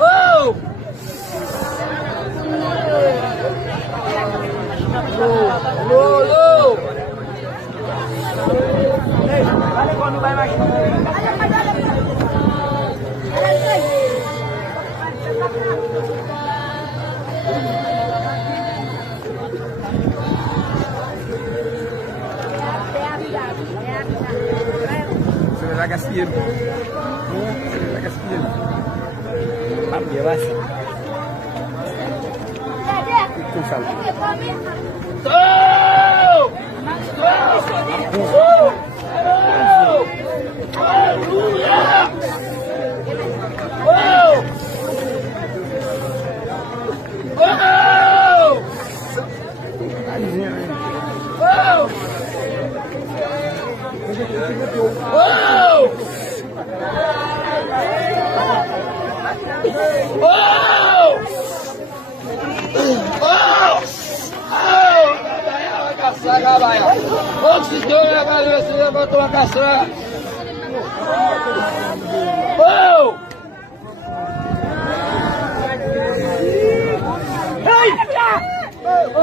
Oh! Lolo! Vale quando vai mais. Se la Castillo. Se la Castillo. Ambil bas. Itu salah. Oxigênio, galera, você levantou uma caçamba. Oh! Ei! Oh!